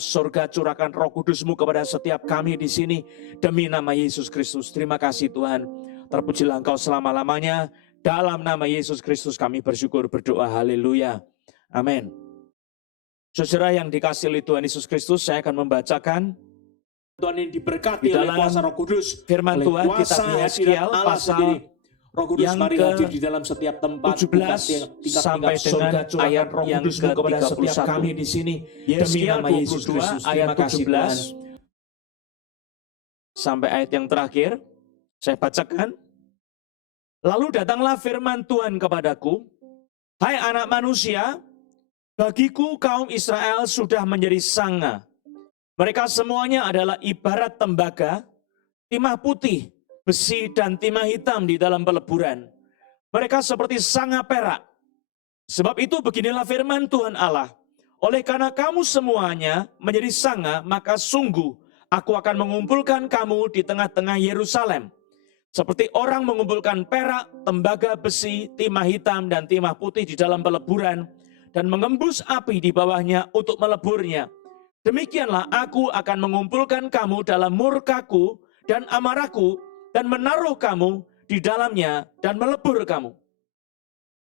surga, curahkan Roh Kudus-Mu kepada setiap kami di sini demi nama Yesus Kristus. Terima kasih Tuhan. Terpujilah Engkau selama-lamanya. Dalam nama Yesus Kristus kami bersyukur, berdoa. Haleluya. Amin. Saudara yang dikasihi oleh Tuhan Yesus Kristus, saya akan membacakan Tuhan yang diberkati oleh kuasa Roh Kudus, firman Tuhan kitab Yeskiel pasal Roh Kudus yang mari hadir di dalam setiap tempat 17 sampai dengan ayat Roh Kudus-Mu kepada setiap kami di sini demi nama Yesus Kristus. Ayat 17 sampai ayat yang terakhir saya bacakan. Lalu datanglah firman Tuhan kepadaku, hai anak manusia, bagiku kaum Israel sudah menjadi sanga. Mereka semuanya adalah ibarat tembaga, timah putih, besi dan timah hitam di dalam peleburan. Mereka seperti sanga perak. Sebab itu beginilah firman Tuhan Allah. Oleh karena kamu semuanya menjadi sanga, maka sungguh aku akan mengumpulkan kamu di tengah-tengah Yerusalem. Seperti orang mengumpulkan perak, tembaga, besi, timah hitam, dan timah putih di dalam peleburan, dan mengembus api di bawahnya untuk meleburnya. Demikianlah aku akan mengumpulkan kamu dalam murkaku dan amarahku, dan menaruh kamu di dalamnya dan melebur kamu.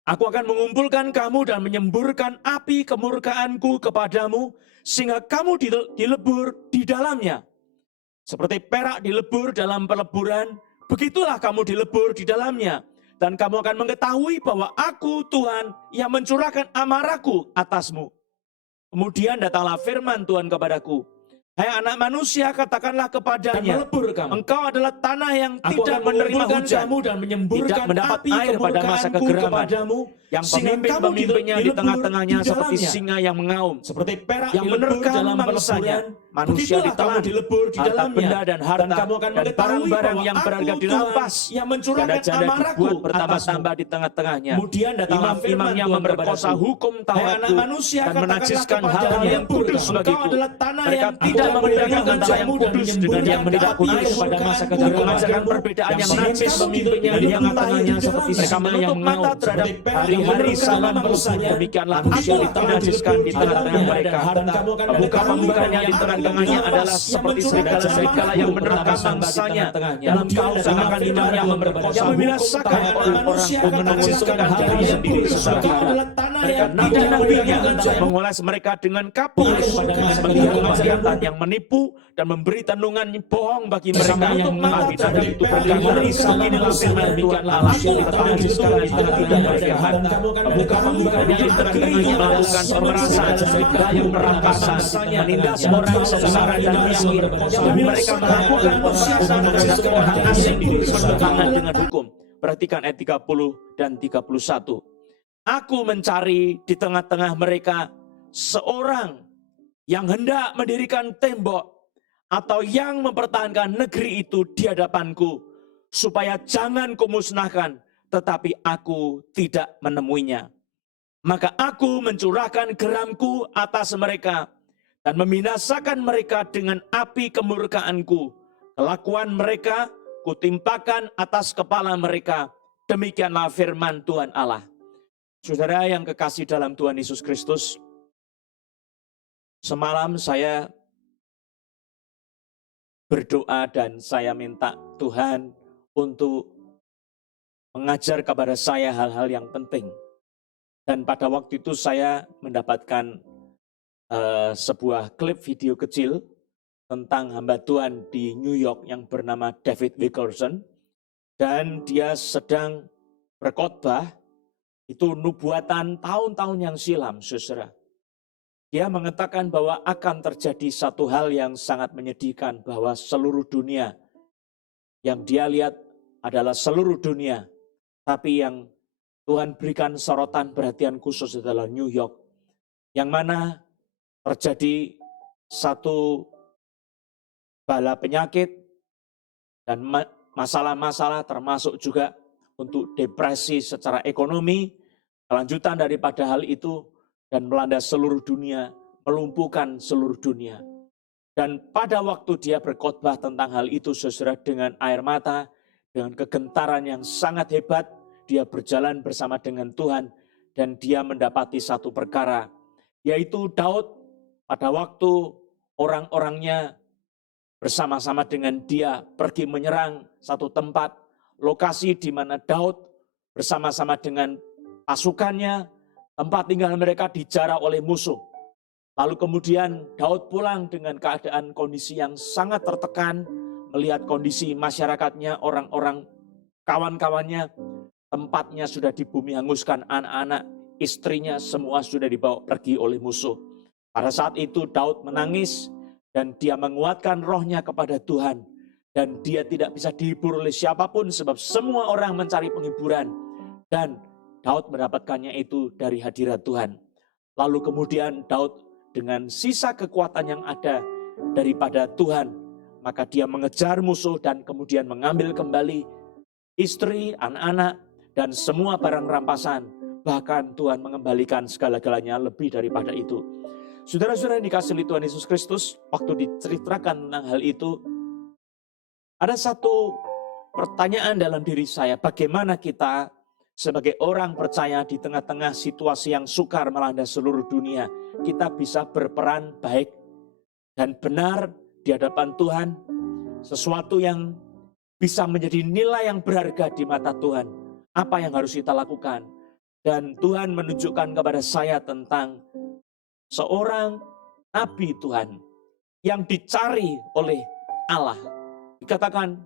Aku akan mengumpulkan kamu dan menyemburkan api kemurkaanku kepadamu, sehingga kamu dilebur di dalamnya. Seperti perak dilebur dalam peleburan, begitulah kamu dilebur di dalamnya. Dan kamu akan mengetahui bahwa aku Tuhan yang mencurahkan amarahku atasmu. Kemudian datanglah firman Tuhan kepadaku. Hai anak manusia, katakanlah kepadanya, engkau adalah tanah yang tidak menerima hujan, dan tidak mendapat air pada masa kegeraman, yang pemimpin-pemimpinnya di tengah-tengahnya seperti singa yang mengaum, seperti perak yang menerkam mangsanya. Manusia ditelan, harta benda dan harta, dan barang-barang yang berharga dirampas, janda-janda dibuat bertambah-tambah di tengah-tengahnya. Imam-imamnya memperkosa hukum Tauratku dan menajiskan hal yang kudus bagiku. Mereka tidak membedakan antara yang kudus dengan yang tidak kudus pada masa kegelapan, mengajarkan perbedaan yang najis, pemimpinnya di tengah-tengahnya seperti mereka menutup mata terhadap hari-hari zaman musuh. Demikianlah aku dinajiskan di tengah-tengah mereka. Pemuka-pemukanya di tengah-tengahnya adalah seperti serigala-serigala yang menerkam mangsanya. Dalam kausan akan hidupnya memperkosa, yang membinasakan orang-orang menajiskan diri sendiri saudara. Mereka nabi-nabinya mengulas mereka dengan kapur dan penglihatan yang menipu dan memberi tenungan bohong bagi mereka yang nabi-nabi itu berkata, beginilah firman Tuhan Allah, ditanajiskan di tengah-tengah mereka. Pemuka-pemukanya di tengah-tengahnya melakukan pemerasan, yang merampasan, menindas orang sengsara dan miskin, dan mereka melakukan pemerasan terhadap orang asing bertentangan dengan hukum. Perhatikan ayat 30 dan 31. Aku mencari di tengah-tengah mereka seorang yang hendak mendirikan tembok atau yang mempertahankan negeri itu di hadapanku, supaya jangan kumusnahkan, tetapi aku tidak menemuinya. Maka aku mencurahkan geramku atas mereka dan membinasakan mereka dengan api kemurkaanku. Kelakuan mereka kutimpakan atas kepala mereka. Demikianlah firman Tuhan Allah. Saudara yang kekasih dalam Tuhan Yesus Kristus, semalam saya berdoa dan saya minta Tuhan untuk mengajar kepada saya hal-hal yang penting. Dan pada waktu itu saya mendapatkan sebuah klip video kecil tentang hamba Tuhan di New York yang bernama David Wilkerson. Dan dia sedang berkhotbah, itu nubuatan tahun-tahun yang silam, saudara. Dia mengatakan bahwa akan terjadi satu hal yang sangat menyedihkan, bahwa seluruh dunia, yang dia lihat adalah seluruh dunia, tapi yang Tuhan berikan sorotan perhatian khusus adalah New York, yang mana terjadi satu bala penyakit dan masalah-masalah, termasuk juga untuk depresi secara ekonomi, kelanjutan daripada hal itu, dan melanda seluruh dunia, melumpuhkan seluruh dunia. Dan pada waktu dia berkhotbah tentang hal itu, saudara, dengan air mata, dengan kegentaran yang sangat hebat, dia berjalan bersama dengan Tuhan, dan dia mendapati satu perkara, yaitu Daud pada waktu orang-orangnya bersama-sama dengan dia pergi menyerang satu tempat, lokasi di mana Daud bersama-sama dengan pasukannya, tempat tinggal mereka dijarah oleh musuh. Lalu kemudian Daud pulang dengan keadaan kondisi yang sangat tertekan, melihat kondisi masyarakatnya, orang-orang kawan-kawannya, tempatnya sudah dibumi hanguskan, anak-anak, istrinya semua sudah dibawa pergi oleh musuh. Pada saat itu Daud menangis dan dia menguatkan rohnya kepada Tuhan. Dan dia tidak bisa dihibur oleh siapapun sebab semua orang mencari penghiburan. Dan Daud mendapatkannya itu dari hadirat Tuhan. Lalu kemudian Daud dengan sisa kekuatan yang ada daripada Tuhan, maka dia mengejar musuh dan kemudian mengambil kembali istri, anak-anak, dan semua barang rampasan. Bahkan Tuhan mengembalikan segala-galanya lebih daripada itu. Saudara-saudara yang dikasihi oleh Tuhan Yesus Kristus, waktu diceritakan tentang hal itu, ada satu pertanyaan dalam diri saya, bagaimana kita sebagai orang percaya di tengah-tengah situasi yang sukar melanda seluruh dunia, kita bisa berperan baik dan benar di hadapan Tuhan, sesuatu yang bisa menjadi nilai yang berharga di mata Tuhan. Apa yang harus kita lakukan? Dan Tuhan menunjukkan kepada saya tentang seorang nabi Tuhan yang dicari oleh Allah. Dikatakan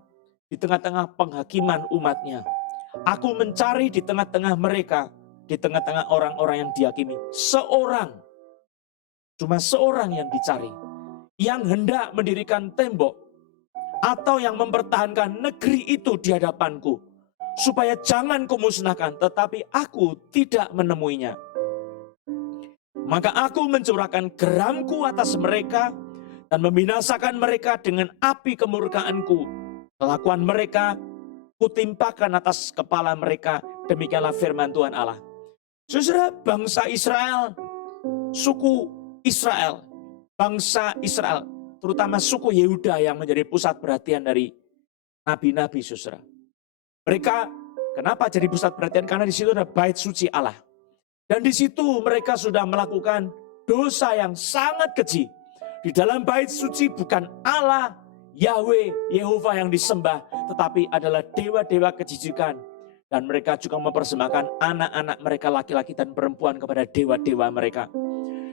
di tengah-tengah penghakiman umatnya, aku mencari di tengah-tengah mereka, di tengah-tengah orang-orang yang dihakimi, cuma seorang yang dicari, yang hendak mendirikan tembok, atau yang mempertahankan negeri itu di hadapanku, supaya jangan kumusnahkan, tetapi aku tidak menemuinya. Maka aku mencurahkan geramku atas mereka, dan membinasakan mereka dengan api kemurkaanku. Kelakuan mereka kutimpakan atas kepala mereka. Demikianlah firman Tuhan Allah. Saudara, bangsa Israel, suku Israel, bangsa Israel, terutama suku Yehuda yang menjadi pusat perhatian dari nabi-nabi, saudara. Mereka kenapa jadi pusat perhatian? Karena di situ ada bait suci Allah. Dan di situ mereka sudah melakukan dosa yang sangat keji. Di dalam bait suci bukan Allah, Yahweh, Yehova yang disembah, tetapi adalah dewa-dewa kejijikan. Dan mereka juga mempersembahkan anak-anak mereka laki-laki dan perempuan kepada dewa-dewa mereka.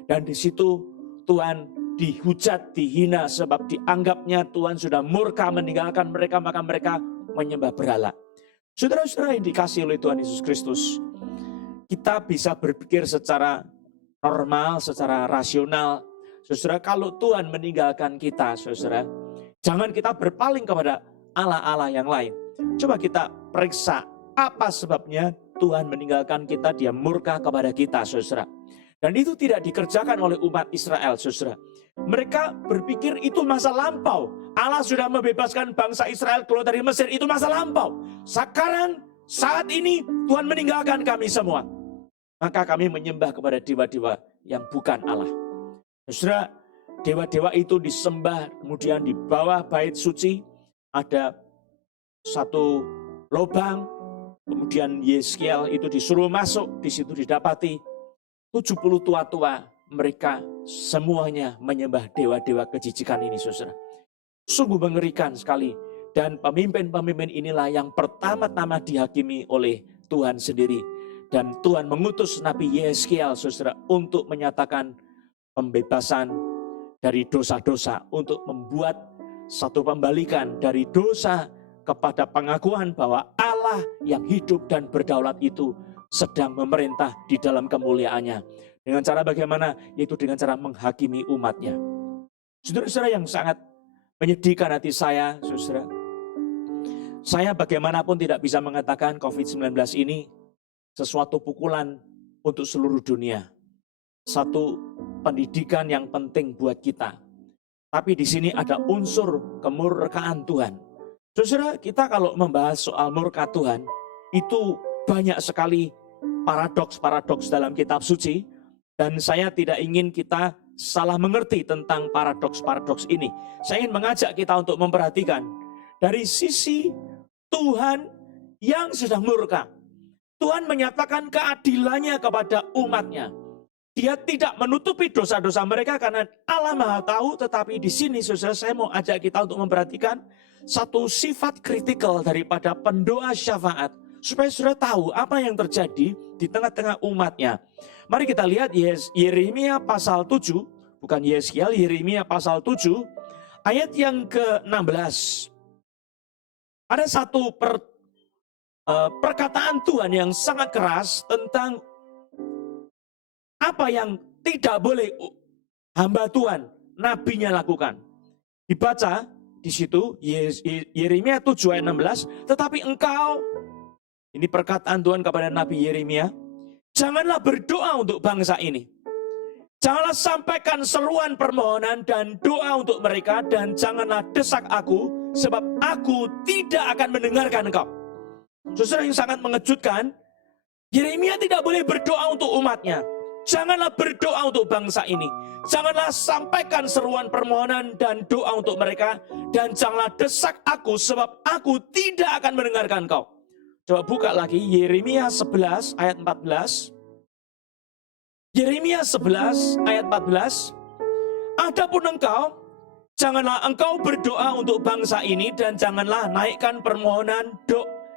Dan di situ Tuhan dihujat, dihina sebab dianggapnya Tuhan sudah murka meninggalkan mereka, maka mereka menyembah berhala. Saudara-saudara yang dikasihi oleh Tuhan Yesus Kristus, kita bisa berpikir secara normal, secara rasional. Saudara, kalau Tuhan meninggalkan kita, saudara, jangan kita berpaling kepada Allah-Allah yang lain. Coba kita periksa apa sebabnya Tuhan meninggalkan kita, dia murka kepada kita, saudara. Dan itu tidak dikerjakan oleh umat Israel, saudara. Mereka berpikir itu masa lampau. Allah sudah membebaskan bangsa Israel keluar dari Mesir, itu masa lampau. Sekarang, saat ini Tuhan meninggalkan kami semua. Maka kami menyembah kepada dewa-dewa yang bukan Allah. Saudara, dewa-dewa itu disembah, kemudian di bawah bait suci ada satu lubang, kemudian Yeskiel itu disuruh masuk, di situ didapati 70 tua-tua, mereka semuanya menyembah dewa-dewa kejijikan ini, saudara. Sungguh mengerikan sekali, dan pemimpin-pemimpin inilah yang pertama-tama dihakimi oleh Tuhan sendiri. Dan Tuhan mengutus Nabi Yeskiel, saudara, untuk menyatakan pembebasan dari dosa-dosa, untuk membuat satu pembalikan dari dosa kepada pengakuan bahwa Allah yang hidup dan berdaulat itu sedang memerintah di dalam kemuliaannya. Dengan cara bagaimana? Yaitu dengan cara menghakimi umatnya. Saudara-saudara yang sangat menyedihkan hati saya, saudara. Saya bagaimanapun tidak bisa mengatakan COVID-19 ini sesuatu pukulan untuk seluruh dunia. Satu pendidikan yang penting buat kita. Tapi di sini ada unsur kemurkaan Tuhan. Saudara, kita kalau membahas soal murka Tuhan, itu banyak sekali paradoks-paradoks dalam kitab suci. Dan saya tidak ingin kita salah mengerti tentang paradoks-paradoks ini. Saya ingin mengajak kita untuk memperhatikan dari sisi Tuhan yang sudah murka. Tuhan menyatakan keadilannya kepada umatnya. Dia tidak menutupi dosa-dosa mereka karena Allah Maha tahu. Tetapi di sini saudara, saya mau ajak kita untuk memperhatikan satu sifat kritikal daripada pendoa syafaat. Supaya saudara tahu apa yang terjadi di tengah-tengah umatnya. Mari kita lihat Yeremia pasal 7. Bukan Yeskiel, Yeremia pasal 7. Ayat yang ke-16. Ada satu perkataan Tuhan yang sangat keras tentang apa yang tidak boleh hamba Tuhan, nabinya lakukan. Dibaca di situ Yeremia 7 ayat 16, tetapi engkau, ini perkataan Tuhan kepada Nabi Yeremia, janganlah berdoa untuk bangsa ini. Janganlah sampaikan seruan permohonan dan doa untuk mereka, dan janganlah desak aku, sebab aku tidak akan mendengarkan engkau. Saudara, yang sangat mengejutkan, Yeremia tidak boleh berdoa untuk umatnya. Janganlah berdoa untuk bangsa ini. Janganlah sampaikan seruan permohonan dan doa untuk mereka. Dan janganlah desak aku, sebab aku tidak akan mendengarkan engkau. Coba buka lagi Yeremia 11 ayat 14. Yeremia 11 ayat 14. Adapun engkau, janganlah engkau berdoa untuk bangsa ini, dan janganlah naikkan permohonan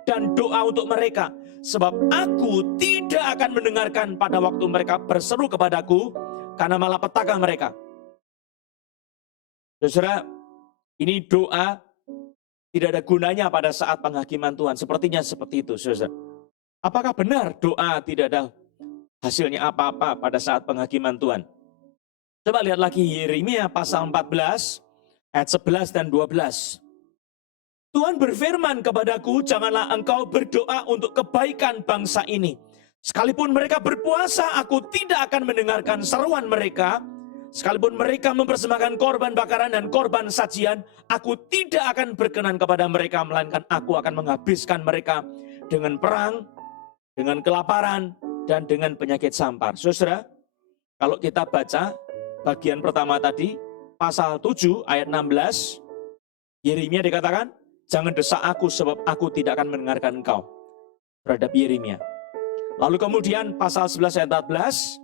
dan doa untuk mereka. Sebab aku tidak akan mendengarkan pada waktu mereka berseru kepadaku, karena malapetaka mereka. Saudara, ini doa tidak ada gunanya pada saat penghakiman Tuhan. Sepertinya seperti itu, saudara. Apakah benar doa tidak ada hasilnya apa-apa pada saat penghakiman Tuhan? Coba lihat lagi Yeremia pasal 14 ayat 11 dan 12. Tuhan berfirman kepadaku, janganlah engkau berdoa untuk kebaikan bangsa ini. Sekalipun mereka berpuasa, aku tidak akan mendengarkan seruan mereka. Sekalipun mereka mempersembahkan korban bakaran dan korban sajian, aku tidak akan berkenan kepada mereka, melainkan aku akan menghabiskan mereka dengan perang, dengan kelaparan, dan dengan penyakit sampar. Saudara, kalau kita baca bagian pertama tadi, pasal 7 ayat 16, Yeremia dikatakan, jangan desak aku, sebab aku tidak akan mendengarkan engkau, terhadap Yeremia. Lalu kemudian pasal 11 ayat 14,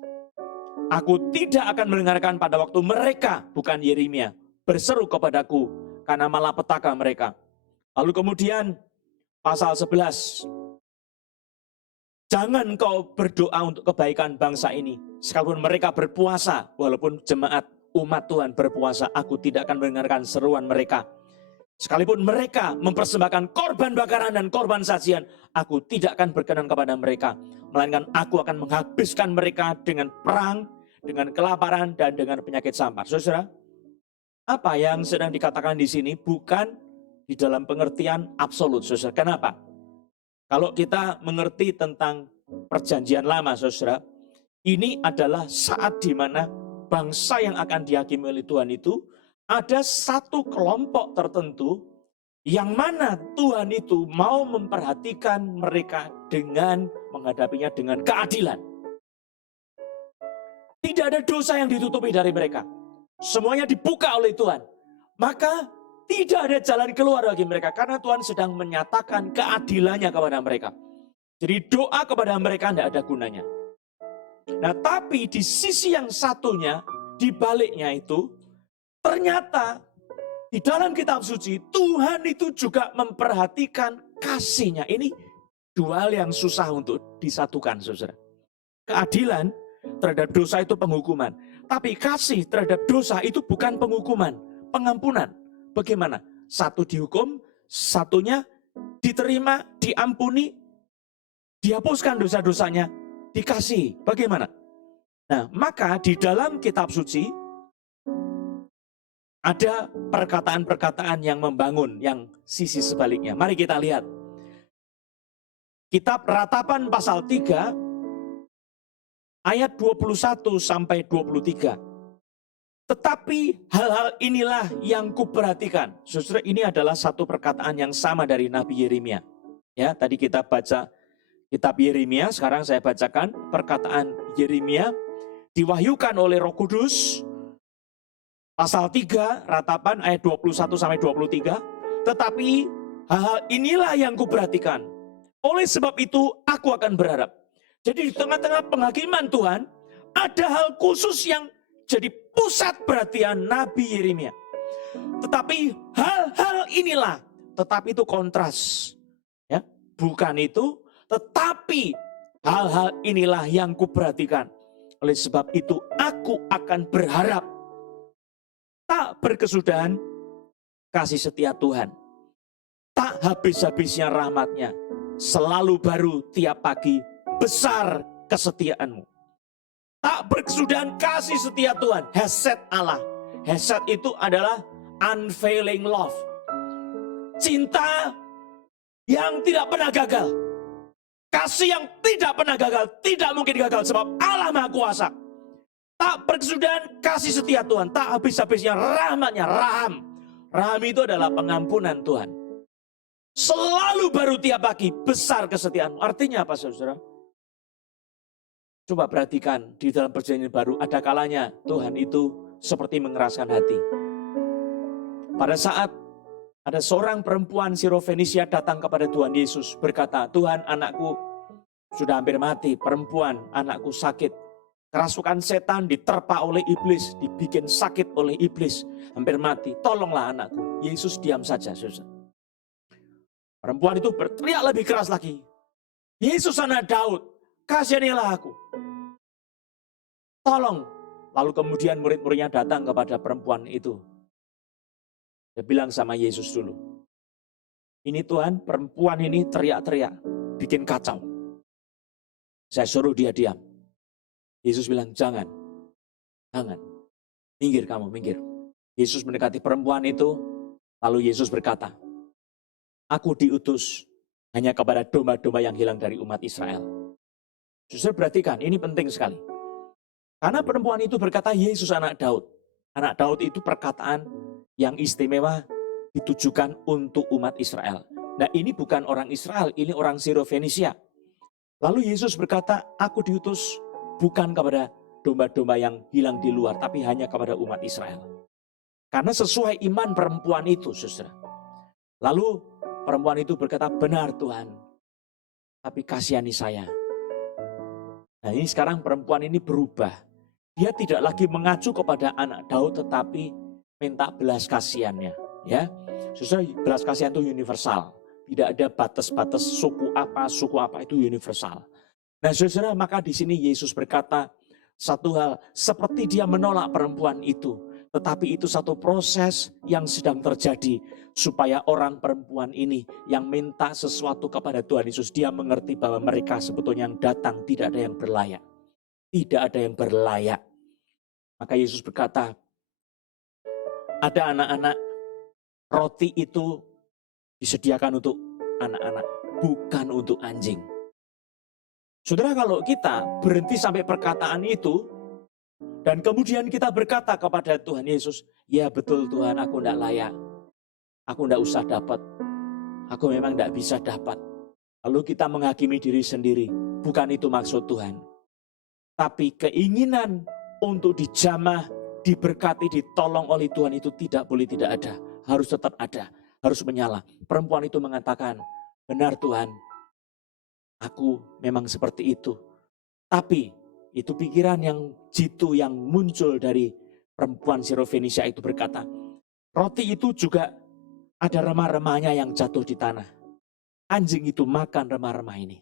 aku tidak akan mendengarkan pada waktu mereka, bukan Yeremia, berseru kepadaku karena malapetaka mereka. Lalu kemudian pasal 11, jangan engkau berdoa untuk kebaikan bangsa ini. Sekalipun mereka berpuasa, walaupun jemaat umat Tuhan berpuasa, aku tidak akan mendengarkan seruan mereka. Sekalipun mereka mempersembahkan korban bakaran dan korban sajian, aku tidak akan berkenan kepada mereka. Melainkan aku akan menghabiskan mereka dengan perang, dengan kelaparan, dan dengan penyakit sampar. Saudara, apa yang sedang dikatakan di sini bukan di dalam pengertian absolut, saudara. Kenapa? Kalau kita mengerti tentang perjanjian lama, saudara, ini adalah saat di mana bangsa yang akan dihakimi oleh Tuhan itu ada satu kelompok tertentu yang mana Tuhan itu mau memperhatikan mereka dengan menghadapinya dengan keadilan. Tidak ada dosa yang ditutupi dari mereka. Semuanya dibuka oleh Tuhan. Maka tidak ada jalan keluar bagi mereka karena Tuhan sedang menyatakan keadilannya kepada mereka. Jadi doa kepada mereka tidak ada gunanya. Nah, tapi di sisi yang satunya, di baliknya itu, ternyata di dalam kitab suci Tuhan itu juga memperhatikan kasih-Nya. Ini dua hal yang susah untuk disatukan, saudara. Keadilan terhadap dosa itu penghukuman, tapi kasih terhadap dosa itu bukan penghukuman, pengampunan. Bagaimana? Satu dihukum, satunya diterima, diampuni, dihapuskan dosa-dosanya, dikasih. Bagaimana? Nah, maka di dalam kitab suci ada perkataan-perkataan yang membangun, yang sisi sebaliknya. Mari kita lihat. Kitab Ratapan pasal 3, ayat 21 sampai 23. Tetapi hal-hal inilah yang kuperhatikan. Saudara, ini adalah satu perkataan yang sama dari Nabi Yeremia. Ya, tadi kita baca kitab Yeremia, sekarang saya bacakan perkataan Yeremia diwahyukan oleh Roh Kudus. Pasal 3, Ratapan ayat 21 sampai 23. Tetapi hal-hal inilah yang kuperhatikan. Oleh sebab itu aku akan berharap. Jadi di tengah-tengah penghakiman Tuhan, ada hal khusus yang jadi pusat perhatian Nabi Yeremia. Tetapi hal-hal inilah, tetapi itu kontras. Ya, bukan itu, tetapi hal-hal inilah yang kuperhatikan. Oleh sebab itu aku akan berharap tak berkesudahan kasih setia Tuhan. Tak habis-habisnya rahmatnya. Selalu baru tiap pagi, besar kesetiaanmu. Tak berkesudahan kasih setia Tuhan. Hesed Allah. Hesed itu adalah unfailing love. Cinta yang tidak pernah gagal. Kasih yang tidak pernah gagal. Tidak mungkin gagal sebab Allah Maha Kuasa. Tak berkesudahan kasih setia Tuhan. Tak habis-habisnya rahmatnya. Raham. Raham itu adalah pengampunan Tuhan. Selalu baru tiap pagi, besar kesetiaanmu. Artinya apa saudara? Coba perhatikan di dalam perjanjian baru, ada kalanya Tuhan itu seperti mengeraskan hati. Pada saat ada seorang perempuan Sirofenisia datang kepada Tuhan Yesus berkata, Tuhan, anakku sudah hampir mati, perempuan anakku sakit. Kerasukan setan, diterpa oleh iblis, dibikin sakit oleh iblis, hampir mati. Tolonglah anakku. Yesus diam saja, saudara. Perempuan itu berteriak lebih keras lagi. Yesus anak Daud, kasihanilah aku. Tolong. Lalu kemudian murid-muridnya datang kepada perempuan itu. Dia bilang sama Yesus dulu. Ini Tuhan, perempuan ini teriak-teriak, bikin kacau. Saya suruh dia diam. Yesus bilang, jangan. Minggir kamu, minggir. Yesus mendekati perempuan itu, lalu Yesus berkata, aku diutus hanya kepada domba-domba yang hilang dari umat Israel. Saudara perhatikan, ini penting sekali. Karena perempuan itu berkata, Yesus anak Daud. Anak Daud itu perkataan yang istimewa ditujukan untuk umat Israel. Nah ini bukan orang Israel, ini orang Sirofenisia. Lalu Yesus berkata, aku diutus bukan kepada domba-domba yang hilang di luar, tapi hanya kepada umat Israel. Karena sesuai iman perempuan itu, saudara. Lalu perempuan itu berkata, benar Tuhan, tapi kasihani saya. Nah ini sekarang perempuan ini berubah. Dia tidak lagi mengacu kepada anak Daud, tetapi minta belas kasihannya. Ya, saudara, belas kasihan itu universal. Tidak ada batas-batas suku apa itu universal. Nah saudara, maka di sini Yesus berkata satu hal, seperti dia menolak perempuan itu. Tetapi itu satu proses yang sedang terjadi. Supaya orang perempuan ini yang minta sesuatu kepada Tuhan Yesus, dia mengerti bahwa mereka sebetulnya yang datang tidak ada yang berlayak. Tidak ada yang berlayak. Maka Yesus berkata, ada anak-anak, roti itu disediakan untuk anak-anak, bukan untuk anjing. Saudara, kalau kita berhenti sampai perkataan itu, dan kemudian kita berkata kepada Tuhan Yesus, ya betul Tuhan, aku tidak layak. Aku tidak usah dapat. Aku memang tidak bisa dapat. Lalu kita menghakimi diri sendiri. Bukan itu maksud Tuhan. Tapi keinginan untuk dijamah, diberkati, ditolong oleh Tuhan itu tidak boleh tidak ada. Harus tetap ada. Harus menyala. Perempuan itu mengatakan, benar Tuhan, aku memang seperti itu. Tapi itu pikiran yang jitu yang muncul dari perempuan Sirofenisia itu berkata, roti itu juga ada remah-remahnya yang jatuh di tanah. Anjing itu makan remah-remah ini.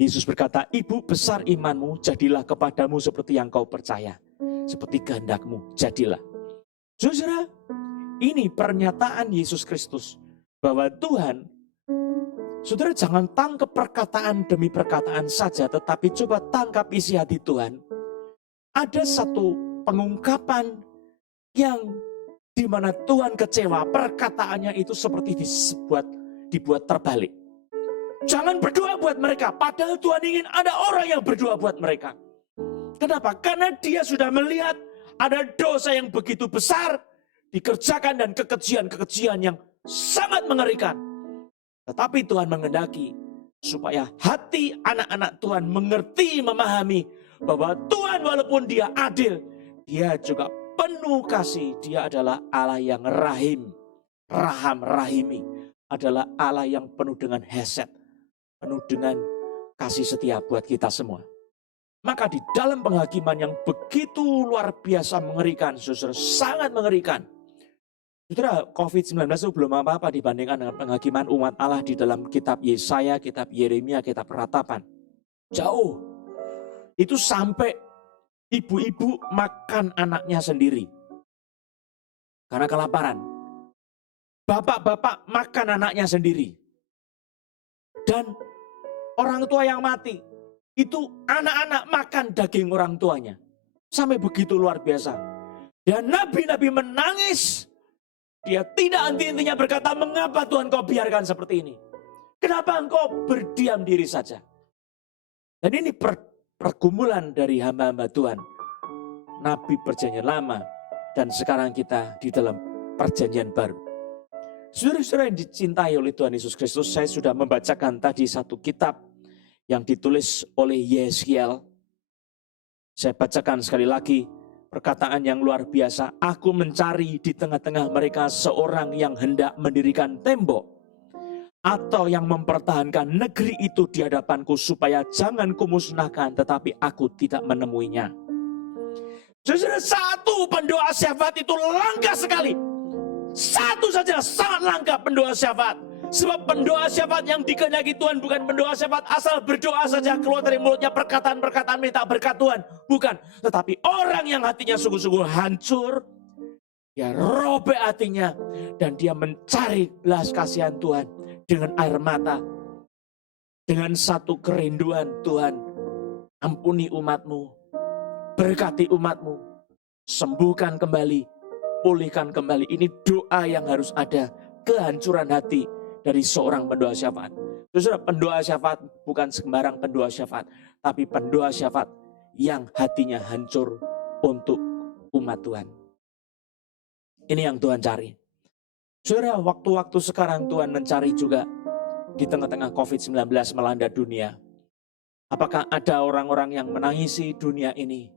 Yesus berkata, ibu besar imanmu, jadilah kepadamu seperti yang kau percaya. Seperti kehendakmu, jadilah. Saudara, ini pernyataan Yesus Kristus. Bahwa Tuhan, saudara jangan tangkap perkataan demi perkataan saja, tetapi coba tangkap isi hati Tuhan. Ada satu pengungkapan yang di mana Tuhan kecewa, perkataannya itu seperti dibuat terbalik. Jangan berdoa buat mereka, padahal Tuhan ingin ada orang yang berdoa buat mereka. Kenapa? Karena dia sudah melihat ada dosa yang begitu besar dikerjakan dan kekejian-kekejian yang sangat mengerikan. Tetapi Tuhan menghendaki supaya hati anak-anak Tuhan mengerti, memahami bahwa Tuhan walaupun dia adil, dia juga penuh kasih. Dia adalah Allah yang rahim, rahimi. Adalah Allah yang penuh dengan hesed, penuh dengan kasih setia buat kita semua. Maka di dalam penghakiman yang begitu luar biasa mengerikan, saudara, sangat mengerikan. Saudara, COVID-19 itu belum apa-apa dibandingkan dengan penghakiman umat Allah di dalam kitab Yesaya, kitab Yeremia, kitab Ratapan. Jauh. Itu sampai ibu-ibu makan anaknya sendiri karena kelaparan. Bapak-bapak makan anaknya sendiri. Dan orang tua yang mati, itu anak-anak makan daging orang tuanya. Sampai begitu luar biasa. Dan nabi-nabi menangis. Dia tidak henti-hentinya berkata, mengapa Tuhan kau biarkan seperti ini? Kenapa engkau berdiam diri saja? Dan ini pergumulan dari hamba-hamba Tuhan. Nabi perjanjian lama dan sekarang kita di dalam perjanjian baru. Saudara-saudara yang dicintai oleh Tuhan Yesus Kristus, saya sudah membacakan tadi satu kitab yang ditulis oleh Yeskiel. Saya bacakan sekali lagi perkataan yang luar biasa. Aku mencari di tengah-tengah mereka seorang yang hendak mendirikan tembok atau yang mempertahankan negeri itu di hadapanku supaya jangan kumusnahkan, tetapi aku tidak menemuinya. Saudara, satu pendoa syafaat itu langka sekali. Satu saja sangat langka pendoa syafaat. Sebab pendoa syafaat yang dikehendaki Tuhan bukan pendoa syafaat asal berdoa saja keluar dari mulutnya perkataan-perkataan minta berkat Tuhan. Bukan. Tetapi orang yang hatinya sungguh-sungguh hancur, dia robek hatinya dan dia mencari belas kasihan Tuhan dengan air mata. Dengan satu kerinduan, Tuhan, ampuni umatmu, berkati umatmu, sembuhkan kembali, pulihkan kembali. Ini doa yang harus ada, kehancuran hati dari seorang pendoa syafaat. Saudara, pendoa syafaat bukan sembarang pendoa syafaat, tapi pendoa syafaat yang hatinya hancur untuk umat Tuhan. Ini yang Tuhan cari. Saudara, waktu-waktu sekarang Tuhan mencari juga di tengah-tengah COVID-19 melanda dunia. Apakah ada orang-orang yang menangisi dunia ini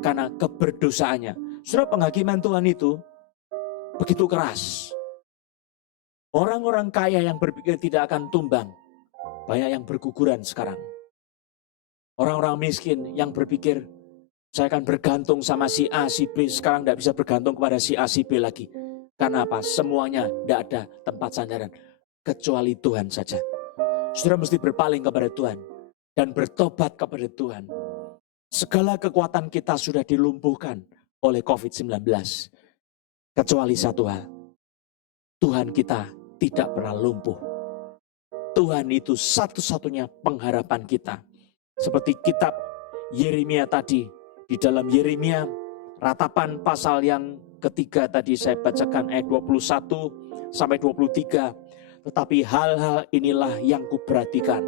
karena keberdosaannya? Saudara, penghakiman Tuhan itu begitu keras. Orang-orang kaya yang berpikir tidak akan tumbang, banyak yang berguguran sekarang. Orang-orang miskin yang berpikir, saya akan bergantung sama si A, si B, sekarang tidak bisa bergantung kepada si A, si B lagi. Karena apa? Semuanya tidak ada tempat sandaran, kecuali Tuhan saja. Saudara mesti berpaling kepada Tuhan, dan bertobat kepada Tuhan. Segala kekuatan kita sudah dilumpuhkan oleh COVID-19. Kecuali satu hal, Tuhan kita tidak pernah lumpuh. Tuhan itu satu-satunya pengharapan kita. Seperti kitab Yeremia tadi. Di dalam Yeremia, Ratapan pasal yang ketiga tadi saya bacakan ayat 21 sampai 23. Tetapi hal-hal inilah yang kuperhatikan.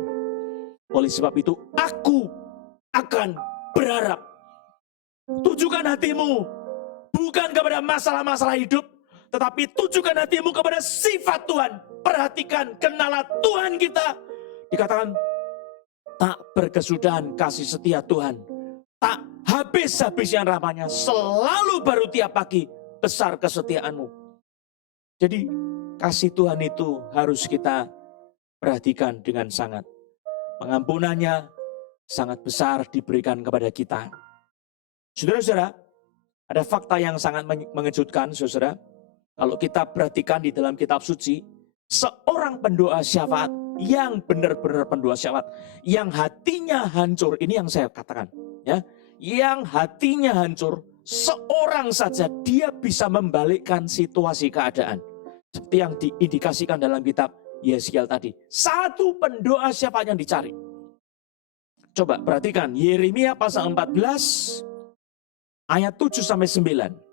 Oleh sebab itu aku akan berharap. Tujukan hatimu bukan kepada masalah-masalah hidup, tetapi tujukan hatimu kepada sifat Tuhan. Perhatikan, kenalah Tuhan kita. Dikatakan, tak berkesudahan kasih setia Tuhan. Tak habis-habisnya rahmatnya. Selalu baru tiap pagi, besar kesetiaanmu. Jadi, kasih Tuhan itu harus kita perhatikan dengan sangat. Pengampunannya sangat besar diberikan kepada kita. Saudara-saudara, ada fakta yang sangat mengejutkan, saudara. Kalau kita perhatikan di dalam kitab suci, seorang pendoa syafaat yang benar-benar pendoa syafaat, yang hatinya hancur, ini yang saya katakan, ya, yang hatinya hancur, seorang saja dia bisa membalikkan situasi keadaan, seperti yang diindikasikan dalam kitab Yeskiel tadi. Satu pendoa syafaat yang dicari. Coba perhatikan Yeremia pasal 14 ayat 7 sampai 9.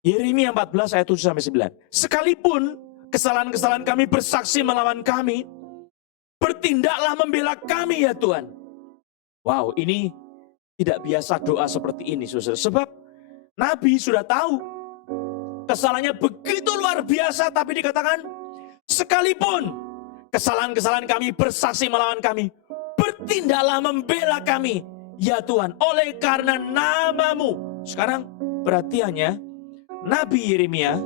Yeremia 14 ayat 7 sampai 9. Sekalipun kesalahan-kesalahan kami bersaksi melawan kami, bertindaklah membela kami ya Tuhan. Wow, ini tidak biasa doa seperti ini, saudara. Sebab Nabi sudah tahu kesalahannya begitu luar biasa, tapi dikatakan sekalipun kesalahan-kesalahan kami bersaksi melawan kami, bertindaklah membela kami ya Tuhan, oleh karena namamu. Sekarang perhatiannya, Nabi Yeremia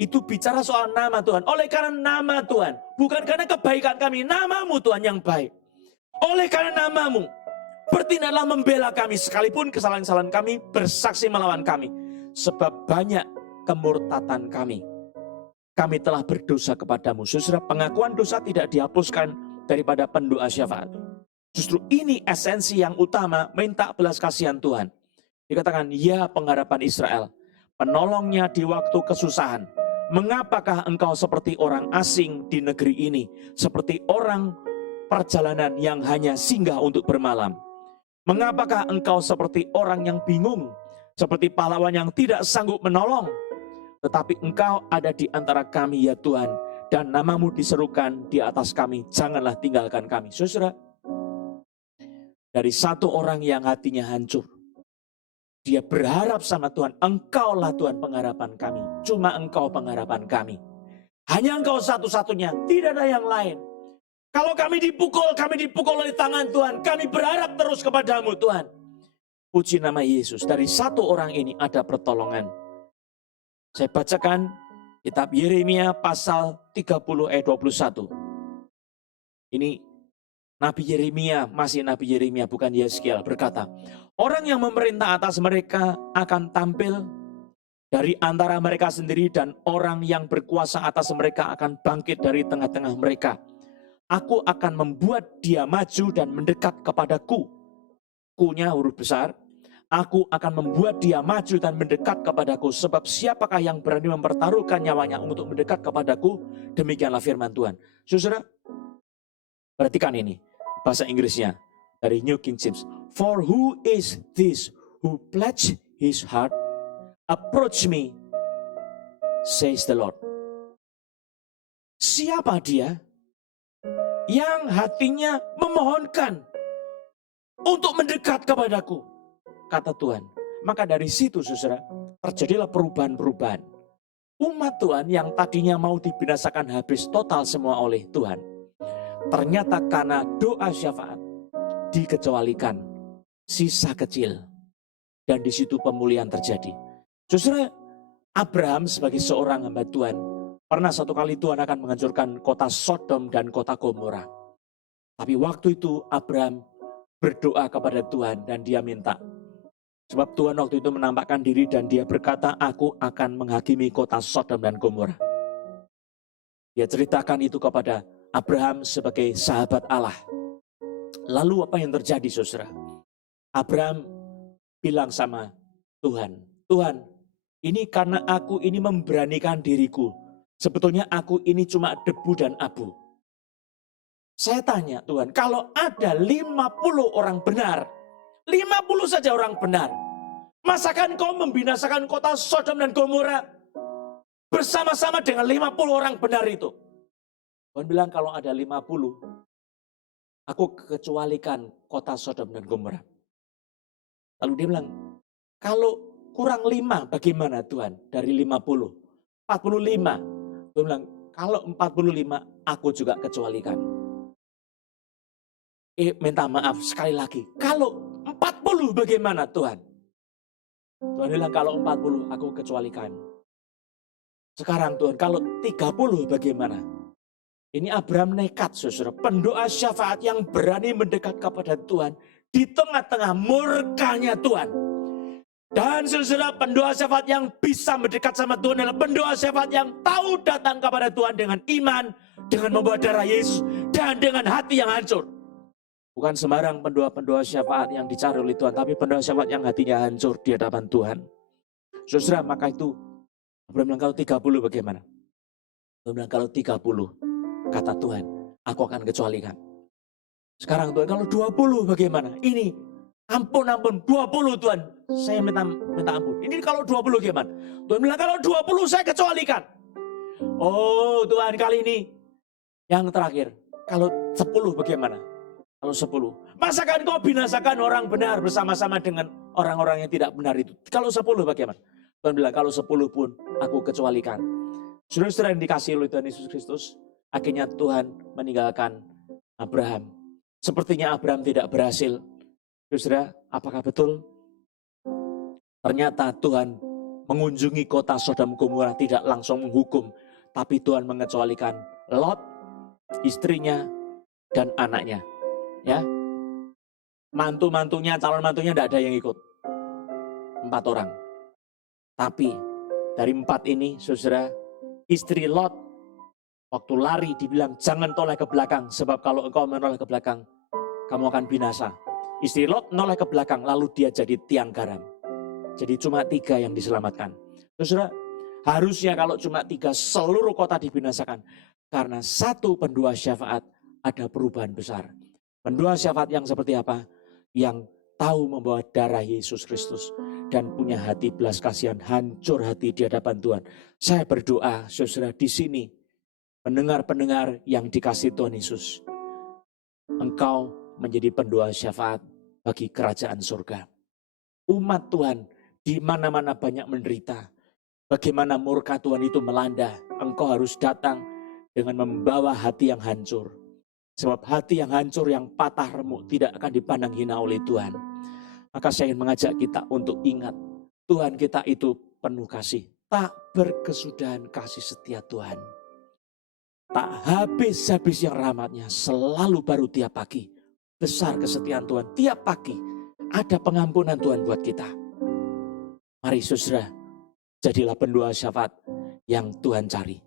itu bicara soal nama Tuhan. Oleh karena nama Tuhan. Bukan karena kebaikan kami. Namamu Tuhan yang baik. Oleh karena namamu. bertindaklah membela kami sekalipun kesalahan-kesalahan kami bersaksi melawan kami. Sebab banyak kemurtatan kami. Kami telah berdosa kepadamu. Saudara, pengakuan dosa tidak dihapuskan daripada pendoa syafaat. Justru ini esensi yang utama, minta belas kasihan Tuhan. Dikatakan, ya pengharapan Israel, penolongnya di waktu kesusahan. Mengapakah engkau seperti orang asing di negeri ini? Seperti orang perjalanan yang hanya singgah untuk bermalam. Mengapakah engkau seperti orang yang bingung? Seperti pahlawan yang tidak sanggup menolong? Tetapi engkau ada di antara kami ya Tuhan. Dan namamu diserukan di atas kami. Janganlah tinggalkan kami. Saudara, dari satu orang yang hatinya hancur, dia berharap sama Tuhan, engkaulah Tuhan pengharapan kami. Cuma engkau pengharapan kami. Hanya engkau satu-satunya, tidak ada yang lain. Kalau kami dipukul oleh tangan Tuhan. Kami berharap terus kepadamu Tuhan. Puji nama Yesus, dari satu orang ini ada pertolongan. Saya bacakan kitab Yeremia pasal 30 ayat 21. Ini Nabi Yeremia, masih Nabi Yeremia bukan Yeskiel, berkata, orang yang memerintah atas mereka akan tampil dari antara mereka sendiri dan orang yang berkuasa atas mereka akan bangkit dari tengah-tengah mereka. Aku akan membuat dia maju dan mendekat kepadaku. Ku-nya huruf besar. Aku akan membuat dia maju dan mendekat kepadaku. Sebab siapakah yang berani mempertaruhkan nyawanya untuk mendekat kepadaku? Demikianlah firman Tuhan. Saudara, perhatikan ini. Bahasa Inggrisnya dari New King James. For who is this who pledged his heart? Approach me, says the Lord. Siapa dia yang hatinya memohonkan untuk mendekat kepadaku? Kata Tuhan. Maka dari situ saudara, terjadilah perubahan-perubahan. Umat Tuhan yang tadinya mau dibinasakan habis total semua oleh Tuhan. Ternyata karena doa syafaat dikecualikan sisa kecil. Dan di situ pemulihan terjadi. Saudara, Abraham sebagai seorang hamba Tuhan, pernah satu kali Tuhan akan menghancurkan kota Sodom dan kota Gomora. Tapi waktu itu Abraham berdoa kepada Tuhan dan dia minta. Sebab Tuhan waktu itu menampakkan diri dan dia berkata, aku akan menghakimi kota Sodom dan Gomora. Dia ceritakan itu kepada Abraham sebagai sahabat Allah. Lalu apa yang terjadi saudara? Abraham bilang sama Tuhan, Tuhan, ini karena aku ini memberanikan diriku. Sebetulnya aku ini cuma debu dan abu. Saya tanya Tuhan, kalau ada 50 orang benar, 50 saja orang benar, masakan kau membinasakan kota Sodom dan Gomora bersama-sama dengan 50 orang benar itu? Tuhan bilang kalau ada 50, aku kecualikan kota Sodom dan Gomora. Lalu dia bilang, kalau kurang 5 bagaimana Tuhan dari 50? 45. Tuhan bilang, kalau 45 aku juga kecualikan. Minta maaf sekali lagi, kalau 40 bagaimana Tuhan? Tuhan bilang kalau 40 aku kecualikan. Sekarang Tuhan kalau 30 bagaimana? Ini Abraham nekat saudara. Pendoa syafaat yang berani mendekat kepada Tuhan. Di tengah-tengah murkanya Tuhan. Dan saudara, pendoa syafaat yang bisa mendekat sama Tuhan adalah pendoa syafaat yang tahu datang kepada Tuhan dengan iman. Dengan membawa darah Yesus. Dan dengan hati yang hancur. Bukan sembarang pendoa-pendoa syafaat yang dicari oleh Tuhan, tapi pendoa syafaat yang hatinya hancur di hadapan Tuhan. Saudara, maka itu Abraham bilang kalau 30 bagaimana? Abraham bilang kalau 30, kata Tuhan, aku akan kecualikan. Sekarang Tuhan, kalau 20 bagaimana? Ini, ampun, 20 Tuhan, saya minta ampun. Ini kalau 20 bagaimana? Tuhan bilang kalau 20 saya kecualikan. Oh Tuhan, kali ini yang terakhir, kalau 10 bagaimana? Kalau 10, masakan kau binasakan orang benar bersama-sama dengan orang-orang yang tidak benar itu? Kalau 10 bagaimana? Tuhan bilang, kalau 10 pun aku kecualikan. Saudara-saudara yang dikasihi oleh Tuhan Yesus Kristus, akhirnya Tuhan meninggalkan Abraham. Sepertinya Abraham tidak berhasil. Saudara, apakah betul? Ternyata Tuhan mengunjungi kota Sodom Gomora tidak langsung menghukum. Tapi Tuhan mengecualikan Lot, istrinya, dan anaknya. Ya, Mantu-mantunya, calon mantunya tidak ada yang ikut. 4 orang. Tapi dari 4 ini, saudara, istri Lot waktu lari dibilang jangan toleh ke belakang. Sebab kalau engkau menoleh ke belakang, kamu akan binasa. Istri Lot noleh ke belakang, lalu dia jadi tiang garam. Jadi cuma 3 yang diselamatkan. Saudara, harusnya kalau cuma 3 seluruh kota dibinasakan. Karena 1 pendua syafaat ada perubahan besar. Pendua syafaat yang seperti apa? Yang tahu membawa darah Yesus Kristus dan punya hati belas kasihan, hancur hati di hadapan Tuhan. Saya berdoa, saudara, di sini pendengar-pendengar yang dikasihi Tuhan Yesus, engkau menjadi pendua syafaat bagi kerajaan surga. Umat Tuhan di mana-mana banyak menderita. Bagaimana murka Tuhan itu melanda, engkau harus datang dengan membawa hati yang hancur. Sebab hati yang hancur, yang patah remuk tidak akan dipandang hina oleh Tuhan. Maka saya ingin mengajak kita untuk ingat, Tuhan kita itu penuh kasih. Tak berkesudahan kasih setia Tuhan. Tak habis-habis yang rahmatnya, selalu baru tiap pagi. Besar kesetiaan Tuhan, tiap pagi ada pengampunan Tuhan buat kita. Mari saudara, jadilah pendua syafaat yang Tuhan cari.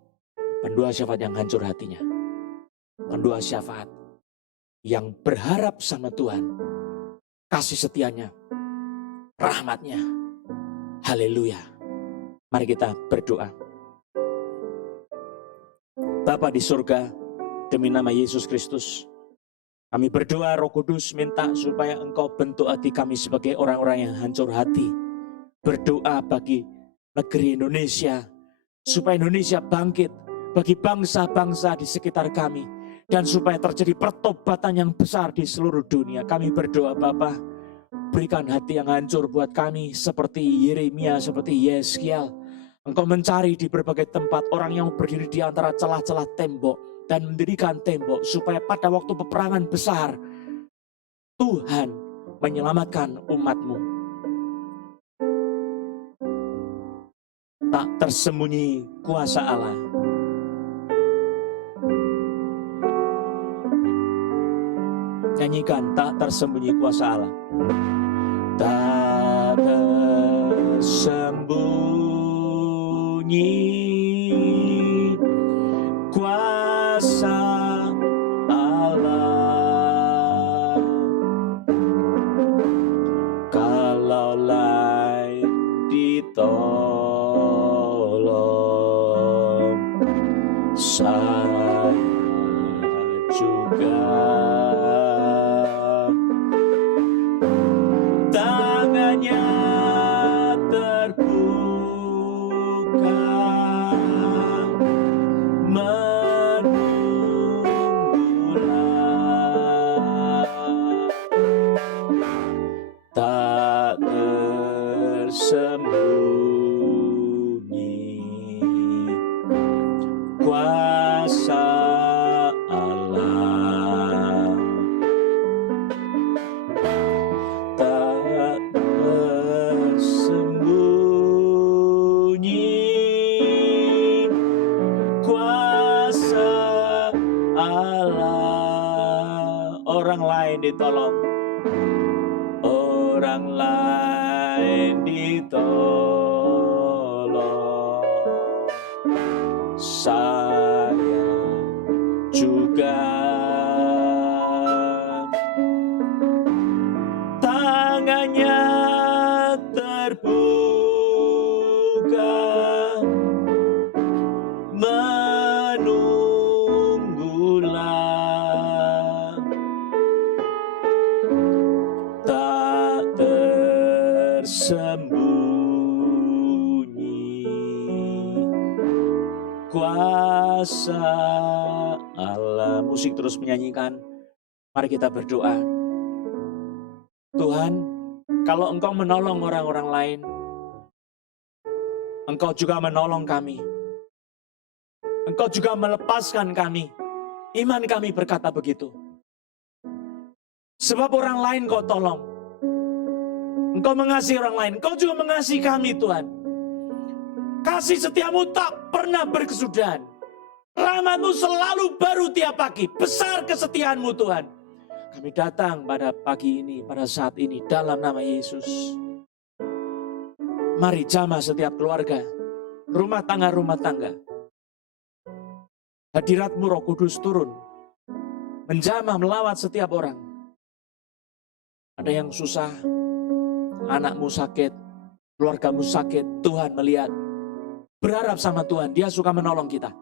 Pendua syafaat yang hancur hatinya. Pendua syafaat yang berharap sama Tuhan. Kasih setianya, rahmatnya. Haleluya. Mari kita berdoa. Bapa di surga, demi nama Yesus Kristus, kami berdoa Roh Kudus minta supaya engkau bentuk hati kami sebagai orang-orang yang hancur hati. Berdoa bagi negeri Indonesia, supaya Indonesia bangkit, bagi bangsa-bangsa di sekitar kami, dan supaya terjadi pertobatan yang besar di seluruh dunia. Kami berdoa Bapa, berikan hati yang hancur buat kami seperti Yeremia, seperti Yeskiel. Engkau mencari di berbagai tempat orang yang berdiri di antara celah-celah tembok dan mendirikan tembok supaya pada waktu peperangan besar Tuhan menyelamatkan umat-Mu. Tak tersembunyi kuasa Allah. Nyanyikan, tak tersembunyi kuasa Allah. Tak tersembunyi kuasa Allah. Kalaulah ditolong, saya juga. Tangannya terbuka menunggulah, tak tersembunyi kuasa Allah. Tak tersembunyi kuasa Allah. Orang lain ditolong, orang lain ditolong, saya juga. Tangannya terbuka menunggulah, tak tersembunyi kuasa Allah. Musik terus menyanyikan. Mari kita berdoa. Tuhan, kalau Engkau menolong orang-orang lain, Engkau juga menolong kami. Engkau juga melepaskan kami. Iman kami berkata begitu. Sebab orang lain Kau tolong. Engkau mengasihi orang lain, Engkau juga mengasihi kami Tuhan. Kasih setiamu tak pernah berkesudahan. Rahmat-Mu selalu baru tiap pagi. Besar kesetiaan-Mu Tuhan. Kami datang pada pagi ini, pada saat ini, dalam nama Yesus. Mari jamah setiap keluarga, rumah tangga. Hadirat-Mu Roh Kudus turun, menjamah melawat setiap orang. Ada yang susah, anakmu sakit, keluargamu sakit, Tuhan melihat. Berharap sama Tuhan, Dia suka menolong kita.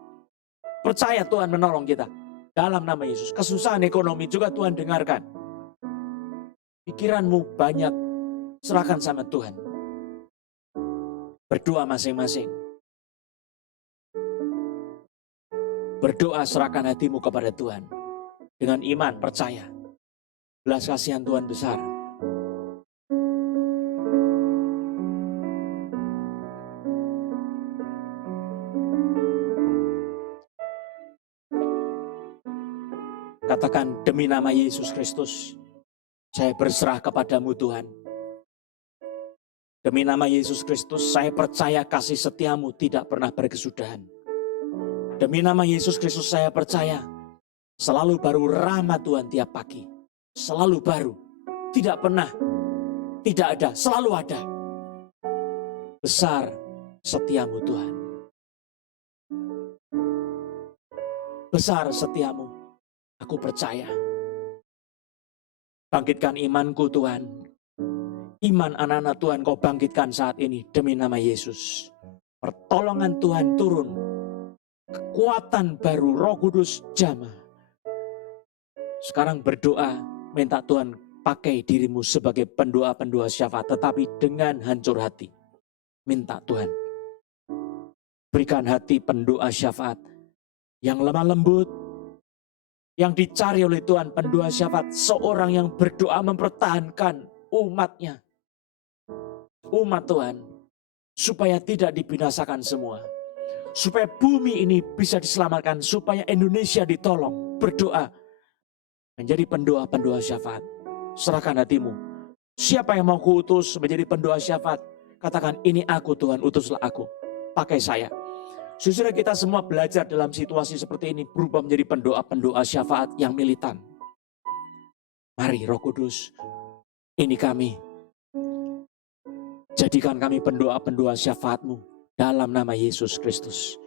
Percaya Tuhan menolong kita. Dalam nama Yesus, kesusahan ekonomi juga Tuhan dengarkan. Pikiranmu banyak, serahkan sama Tuhan. Berdoa masing-masing. Berdoa serahkan hatimu kepada Tuhan. Dengan iman, percaya. Belas kasihan Tuhan besar. Katakan, demi nama Yesus Kristus, saya berserah kepadamu Tuhan. Demi nama Yesus Kristus, saya percaya kasih setiamu tidak pernah berkesudahan. Demi nama Yesus Kristus, saya percaya selalu baru rahmat Tuhan tiap pagi. Selalu baru, tidak pernah, tidak ada, selalu ada. Besar setiamu Tuhan. Besar setiamu, aku percaya. Bangkitkan imanku Tuhan. Iman anak-anak Tuhan kau bangkitkan saat ini demi nama Yesus. Pertolongan Tuhan turun. Kekuatan baru Roh Kudus jamah. Sekarang berdoa, minta Tuhan pakai dirimu sebagai pendoa-pendoa syafaat, tetapi dengan hancur hati. Minta Tuhan, berikan hati pendoa syafaat yang lemah lembut, yang dicari oleh Tuhan. Pendoa syafaat, seorang yang berdoa mempertahankan umatnya, umat Tuhan, supaya tidak dibinasakan semua, supaya bumi ini bisa diselamatkan, supaya Indonesia ditolong. Berdoa, menjadi pendoa-pendoa syafaat. Serahkan hatimu. Siapa yang mau kuutus menjadi pendoa syafaat? Katakan, ini aku Tuhan, utuslah aku. Pakai saya. Saudara, kita semua belajar dalam situasi seperti ini berubah menjadi pendoa-pendoa syafaat yang militan. Mari Roh Kudus, ini kami. Jadikan kami pendoa-pendoa syafaat-Mu dalam nama Yesus Kristus.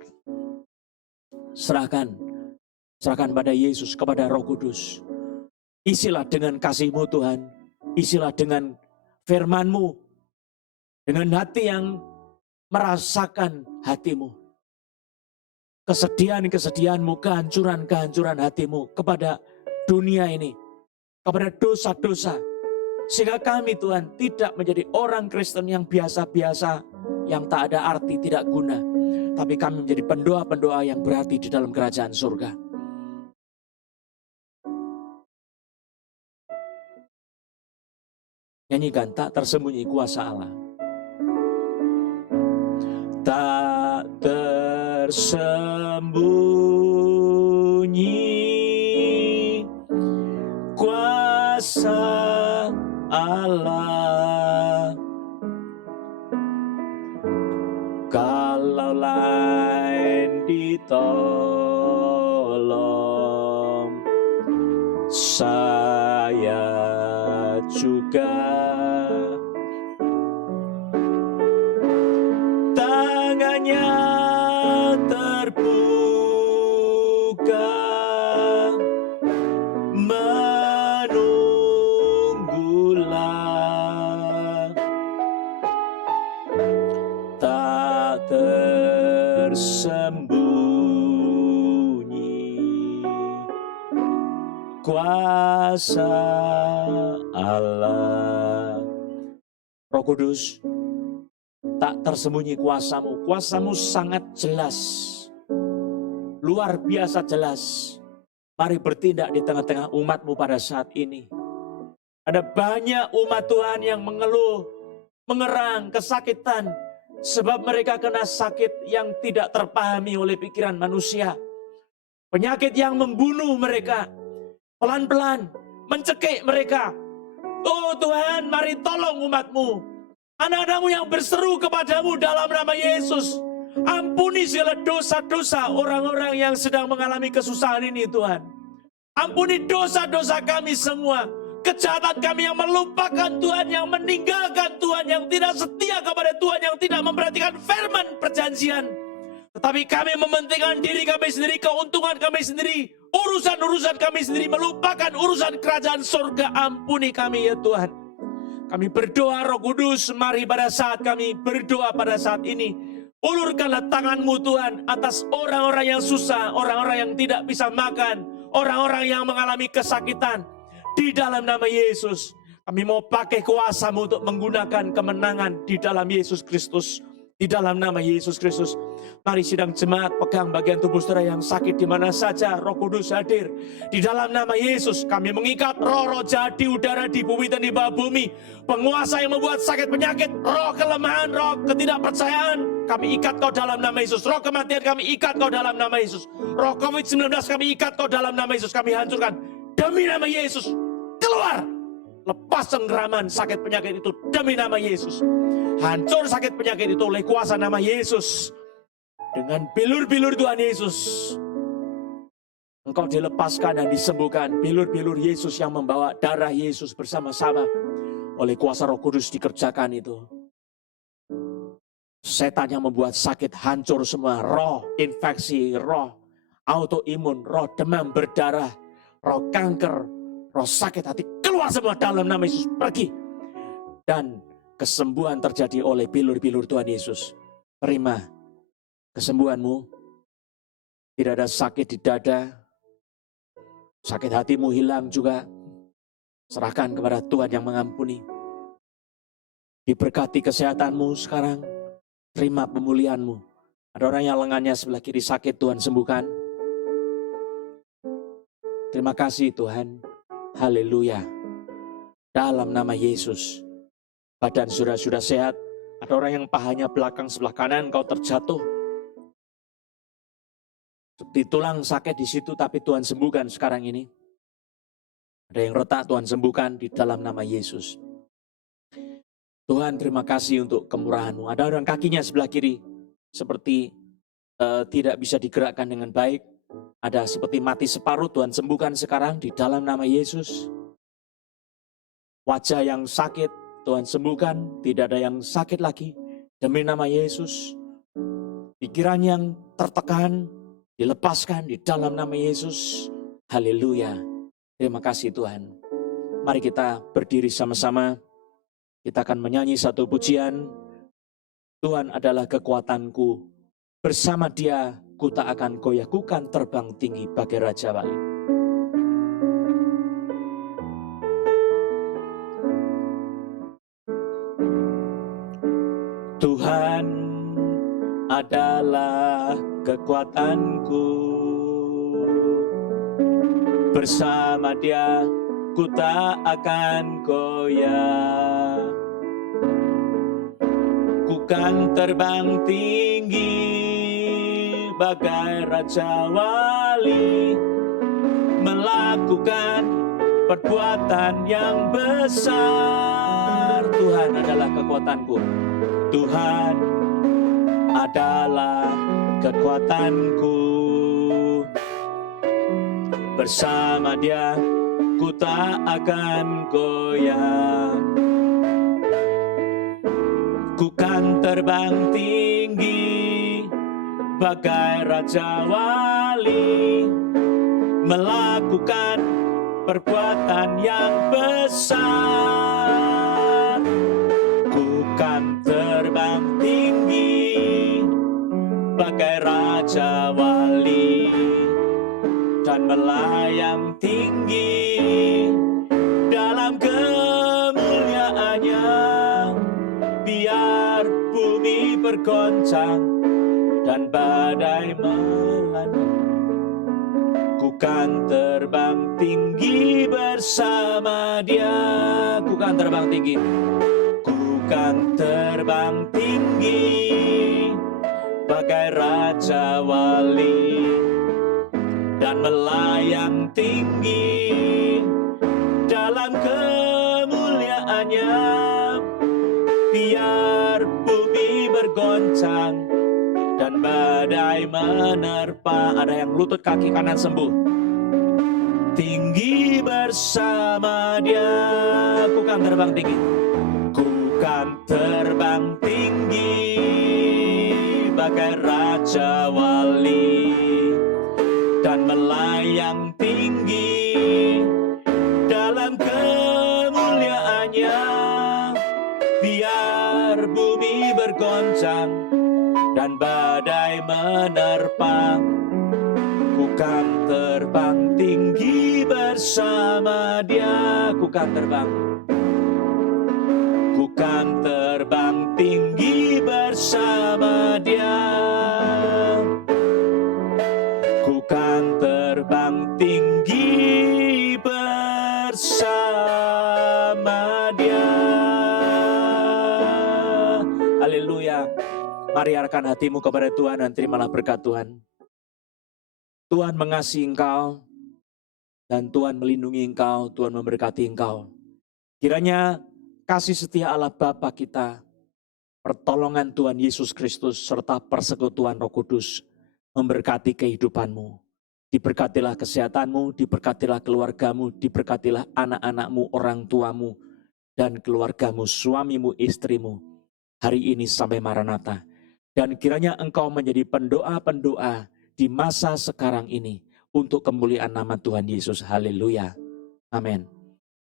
Serahkan pada Yesus, kepada Roh Kudus. Isilah dengan kasih-Mu Tuhan. Isilah dengan firman-Mu. Dengan hati yang merasakan hati-Mu. Kesedihan-kesedihan-Mu, kehancuran-kehancuran hati-Mu kepada dunia ini. Kepada dosa-dosa. Sehingga kami Tuhan tidak menjadi orang Kristen yang biasa-biasa, yang tak ada arti, tidak guna. Tapi kami menjadi pendoa-pendoa yang berarti di dalam kerajaan surga. Nyanyikan, tak tersembunyi kuasa Allah. Tak tersembunyi kuasa Allah, kalau lain ditolong, saya juga tangannya terbuka menunggulah, tak tersembunyi kuasa Allah. Roh Kudus, tak tersembunyi kuasa-Mu. Kuasa-Mu sangat jelas, luar biasa jelas. Mari bertindak di tengah-tengah umat-Mu pada saat ini. Ada banyak umat Tuhan yang mengeluh, mengerang, kesakitan. Sebab mereka kena sakit yang tidak terpahami oleh pikiran manusia. Penyakit yang membunuh mereka. Pelan-pelan mencekik mereka. Oh Tuhan, mari tolong umat-Mu. Anak-anak-Mu yang berseru kepadamu dalam nama Yesus. Ampuni segala dosa-dosa orang-orang yang sedang mengalami kesusahan ini Tuhan. Ampuni dosa-dosa kami semua. Kejahatan kami yang melupakan Tuhan, yang meninggalkan Tuhan, yang tidak setia kepada Tuhan, yang tidak memperhatikan firman perjanjian. Tetapi kami mementingkan diri kami sendiri, keuntungan kami sendiri, urusan-urusan kami sendiri, melupakan urusan kerajaan surga. Ampuni kami ya Tuhan. Kami berdoa Roh Kudus, mari pada saat kami berdoa pada saat ini, ulurkanlah tangan-Mu Tuhan atas orang-orang yang susah, orang-orang yang tidak bisa makan, orang-orang yang mengalami kesakitan. Di dalam nama Yesus, kami mau pakai kuasa-Mu untuk menggunakan kemenangan di dalam Yesus Kristus. Di dalam nama Yesus Kristus. Mari sidang jemaat pegang bagian tubuh saudara yang sakit di mana saja. Roh Kudus hadir. Di dalam nama Yesus kami mengikat roh-roh jahat di udara, di bumi dan di bawah bumi. Penguasa yang membuat sakit penyakit, roh kelemahan, roh ketidakpercayaan, kami ikat kau dalam nama Yesus. Roh kematian kami ikat kau dalam nama Yesus. Roh COVID-19 kami ikat kau dalam nama Yesus. Kami hancurkan demi nama Yesus. Keluar. Lepas cengkeraman sakit penyakit itu demi nama Yesus. Hancur sakit penyakit itu oleh kuasa nama Yesus. Dengan bilur-bilur Tuhan Yesus, engkau dilepaskan dan disembuhkan. Bilur-bilur Yesus yang membawa darah Yesus bersama-sama. Oleh kuasa Roh Kudus dikerjakan itu. Setan yang membuat sakit hancur semua. Roh infeksi, roh autoimun, roh demam berdarah, roh kanker, roh sakit hati, keluar semua dalam nama Yesus, pergi. Dan kesembuhan terjadi oleh bilur-bilur Tuhan Yesus. Terima kesembuhan-Mu. Tidak ada sakit di dada. Sakit hatimu hilang juga. Serahkan kepada Tuhan yang mengampuni. Diberkati kesehatan-Mu sekarang. Terima pemulihan-Mu. Ada orang yang lengannya sebelah kiri sakit, Tuhan sembuhkan. Terima kasih Tuhan. Haleluya. Dalam nama Yesus. Badan sudah sehat. Ada orang yang pahanya belakang sebelah kanan, kau terjatuh. Di tulang sakit di situ, tapi Tuhan sembuhkan sekarang ini. Ada yang retak, Tuhan sembuhkan di dalam nama Yesus. Tuhan terima kasih untuk kemurahan-Mu. Ada orang kakinya sebelah kiri, seperti tidak bisa digerakkan dengan baik. Ada seperti mati separuh, Tuhan sembuhkan sekarang di dalam nama Yesus. Wajah yang sakit, Tuhan sembuhkan, tidak ada yang sakit lagi. Demi nama Yesus. Pikiran yang tertekan, dilepaskan di dalam nama Yesus. Haleluya. Terima kasih Tuhan. Mari kita berdiri sama-sama. Kita akan menyanyi satu pujian. Tuhan adalah kekuatanku. Bersama Dia ku tak akan goyah, ku kan terbang tinggi bagai Raja Wali. Tuhan adalah kekuatanku. Bersama Dia ku tak akan goyah. Ku kan terbang tinggi bagai Raja Wali, melakukan perbuatan yang besar. Tuhan adalah kekuatanku. Tuhan adalah kekuatanku. Bersama Dia ku tak akan goyah. Ku kan terbang tinggi bagai Raja Wali, melakukan perbuatan yang besar. Ku kan terbang tinggi bagai Raja Wali, dan melayang tinggi dalam kemuliaan-Nya. Biar bumi bergoncang dan badai melanda, ku kan terbang tinggi bersama Dia. Ku kan terbang tinggi. Ku kan terbang tinggi bagai Raja Wali, dan melayang tinggi dalam kemuliaan-Nya. Biar bumi bergoncang dan badai menerpa. Ada yang lutut kaki kanan sembuh. tinggi bersama Dia. Ku kan terbang tinggi. Ku kan terbang tinggi bagai Raja Wali dan melayang tinggi dalam kemuliaannya. Biar bumi bergoncang dan badai menerpa, ku kan terbang tinggi bersama Dia. Ku kan terbang. Ku kan terbang tinggi bersama Dia. Ku kan terbang tinggi bersama Dia. Haleluya. Mari arahkan hatimu kepada Tuhan dan terimalah berkat Tuhan. Tuhan mengasihi engkau dan Tuhan melindungi engkau, Tuhan memberkati engkau. Kiranya kasih setia Allah Bapa kita, pertolongan Tuhan Yesus Kristus, serta persekutuan Roh Kudus memberkati kehidupanmu. Diberkatilah kesehatanmu, diberkatilah keluargamu, diberkatilah anak-anakmu, orang tuamu, dan keluargamu, suamimu, istrimu, hari ini sampai Maranatha. Dan kiranya engkau menjadi pendoa-pendoa di masa sekarang ini untuk kemuliaan nama Tuhan Yesus. Haleluya. Amin.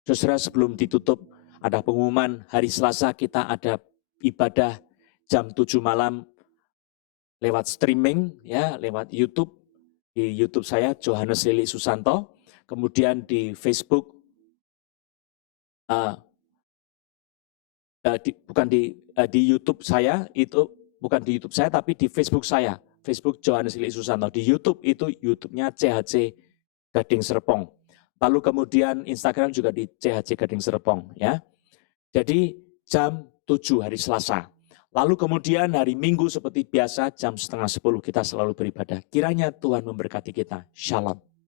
Saudara, sebelum ditutup, ada pengumuman hari Selasa kita ada ibadah jam 7 malam lewat streaming, ya, lewat YouTube. Di YouTube saya, Johannes Lili Susanto. Kemudian di Facebook, di YouTube saya, itu bukan di YouTube saya, tapi di Facebook saya. Facebook Johannes Lili Susanto. Di YouTube itu YouTube-nya CHC Gading Serpong. Lalu kemudian Instagram juga di CHC Gading Serpong, ya. Jadi jam 7 hari Selasa. Lalu kemudian hari Minggu seperti biasa jam 9:30 kita selalu beribadah. Kiranya Tuhan memberkati kita. Shalom.